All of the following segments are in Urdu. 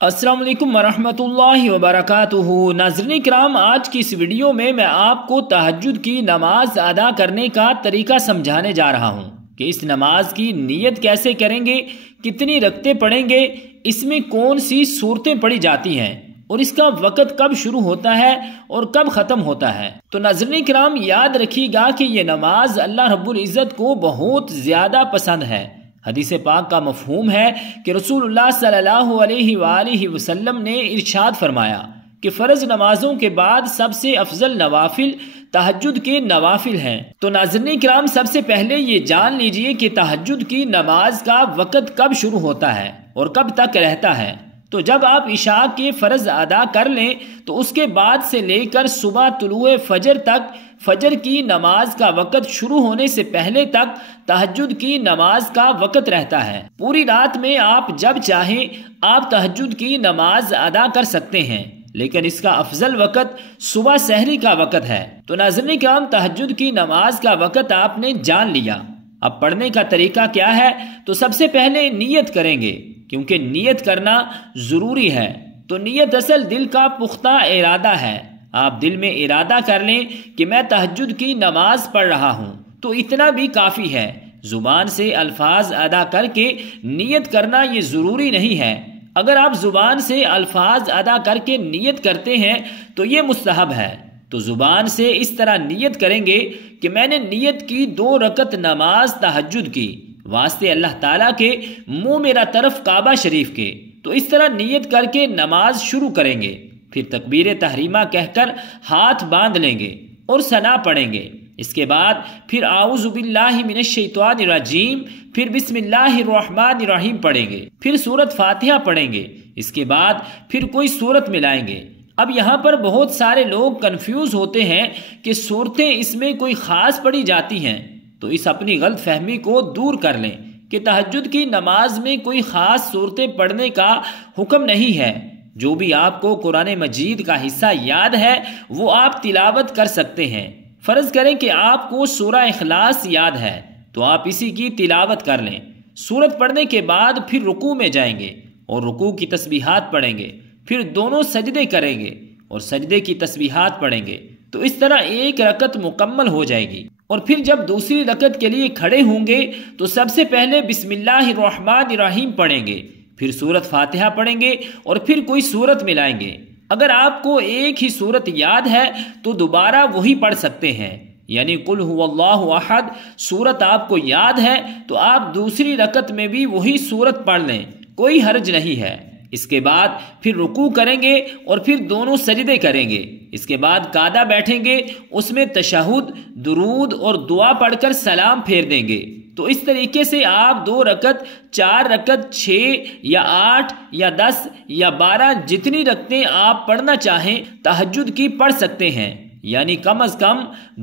السلام علیکم ورحمۃ اللہ وبرکاتہ۔ ناظرین کرام، آج کی اس ویڈیو میں آپ کو تہجد کی نماز ادا کرنے کا طریقہ سمجھانے جا رہا ہوں کہ اس نماز کی نیت کیسے کریں گے، کتنی رکعتیں پڑھیں گے، اس میں کون سی صورتیں پڑھی جاتی ہیں اور اس کا وقت کب شروع ہوتا ہے اور کب ختم ہوتا ہے۔ تو ناظرین کرام، یاد رکھیے گا کہ یہ نماز اللہ رب العزت کو بہت زیادہ پسند ہے۔ حدیث پاک کا مفہوم ہے کہ رسول اللہ صلی اللہ علیہ وآلہ وسلم نے ارشاد فرمایا کہ فرض نمازوں کے بعد سب سے افضل نوافل تہجد کے نوافل ہیں۔ تو ناظرین کرام، سب سے پہلے یہ جان لیجئے کہ تہجد کی نماز کا وقت کب شروع ہوتا ہے اور کب تک رہتا ہے۔ تو جب آپ عشاء کے فرض ادا کر لیں تو اس کے بعد سے لے کر صبح طلوع فجر تک، فجر کی نماز کا وقت شروع ہونے سے پہلے تک تہجد کی نماز کا وقت رہتا ہے۔ پوری رات میں آپ جب چاہیں آپ تہجد کی نماز ادا کر سکتے ہیں، لیکن اس کا افضل وقت صبح سحری کا وقت ہے۔ تو ناظرین کرام، تہجد کی نماز کا وقت آپ نے جان لیا۔ اب پڑھنے کا طریقہ کیا ہے؟ تو سب سے پہلے نیت کریں گے، کیونکہ نیت کرنا ضروری ہے۔ تو نیت اصل دل کا پختہ ارادہ ہے۔ آپ دل میں ارادہ کر لیں کہ میں تہجد کی نماز پڑھ رہا ہوں، تو اتنا بھی کافی ہے۔ زبان سے الفاظ ادا کر کے نیت کرنا یہ ضروری نہیں ہے۔ اگر آپ زبان سے الفاظ ادا کر کے نیت کرتے ہیں تو یہ مستحب ہے۔ تو زبان سے اس طرح نیت کریں گے کہ میں نے نیت کی 2 رکعت نماز تہجد کی، واسطے اللہ تعالیٰ کے، منہ میرا طرف کعبہ شریف کے۔ تو اس طرح نیت کر کے نماز شروع کریں گے۔ پھر تکبیر تحریمہ کہہ کر ہاتھ باندھ لیں گے اور ثنا پڑھیں گے۔ اس کے بعد پھر اعوذ باللہ من الشیطان الرجیم، پھر بسم اللہ الرحمن الرحیم پڑھیں گے، پھر سورۃ فاتحہ پڑھیں گے۔ اس کے بعد پھر کوئی سورت ملائیں گے۔ اب یہاں پر بہت سارے لوگ کنفیوز ہوتے ہیں کہ صورتیں اس میں کوئی خاص پڑھی جاتی ہیں۔ تو اس اپنی غلط فہمی کو دور کر لیں کہ تہجد کی نماز میں کوئی خاص صورتیں پڑھنے کا حکم نہیں ہے۔ جو بھی آپ کو قرآن مجید کا حصہ یاد ہے وہ آپ تلاوت کر سکتے ہیں۔ فرض کریں کہ آپ کو سورہ اخلاص یاد ہے تو آپ اسی کی تلاوت کر لیں۔ سورت پڑھنے کے بعد پھر رکوع میں جائیں گے اور رکوع کی تسبیحات پڑھیں گے، پھر دونوں سجدے کریں گے اور سجدے کی تسبیحات پڑھیں گے۔ تو اس طرح 1 رکعت مکمل ہو جائے گی۔ اور پھر جب دوسری رکعت کے لیے کھڑے ہوں گے تو سب سے پہلے بسم اللہ الرحمن الرحیم پڑھیں گے، پھر سورۃ فاتحہ پڑھیں گے اور پھر کوئی سورت ملائیں گے۔ اگر آپ کو ایک ہی سورت یاد ہے تو دوبارہ وہی پڑھ سکتے ہیں، یعنی قل هو اللہ احد سورت آپ کو یاد ہے تو آپ دوسری رکعت میں بھی وہی سورت پڑھ لیں، کوئی حرج نہیں ہے۔ اس کے بعد پھر رکوع کریں گے اور پھر دونوں سجدے کریں گے۔ اس کے بعد قعدہ بیٹھیں گے، اس میں تشہد، درود اور دعا پڑھ کر سلام پھیر دیں گے۔ تو اس طریقے سے آپ 2 رکعت، 4 رکعت، 6 یا 8 یا 10 یا 12 جتنی رکعتیں آپ پڑھنا چاہیں تہجد کی پڑھ سکتے ہیں، یعنی کم از کم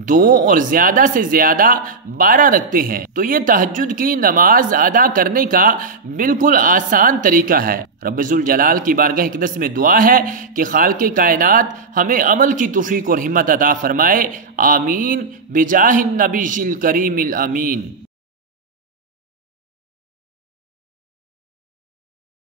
2 اور زیادہ سے زیادہ 12 رکعتیں ہیں۔ تو یہ تہجد کی نماز ادا کرنے کا بالکل آسان طریقہ ہے۔ رب ذوالجلال کی بارگاہ اقدس میں دعا ہے کہ خالق کائنات ہمیں عمل کی توفیق اور ہمت عطا فرمائے۔ آمین بجاہ النبی الکریم الامین۔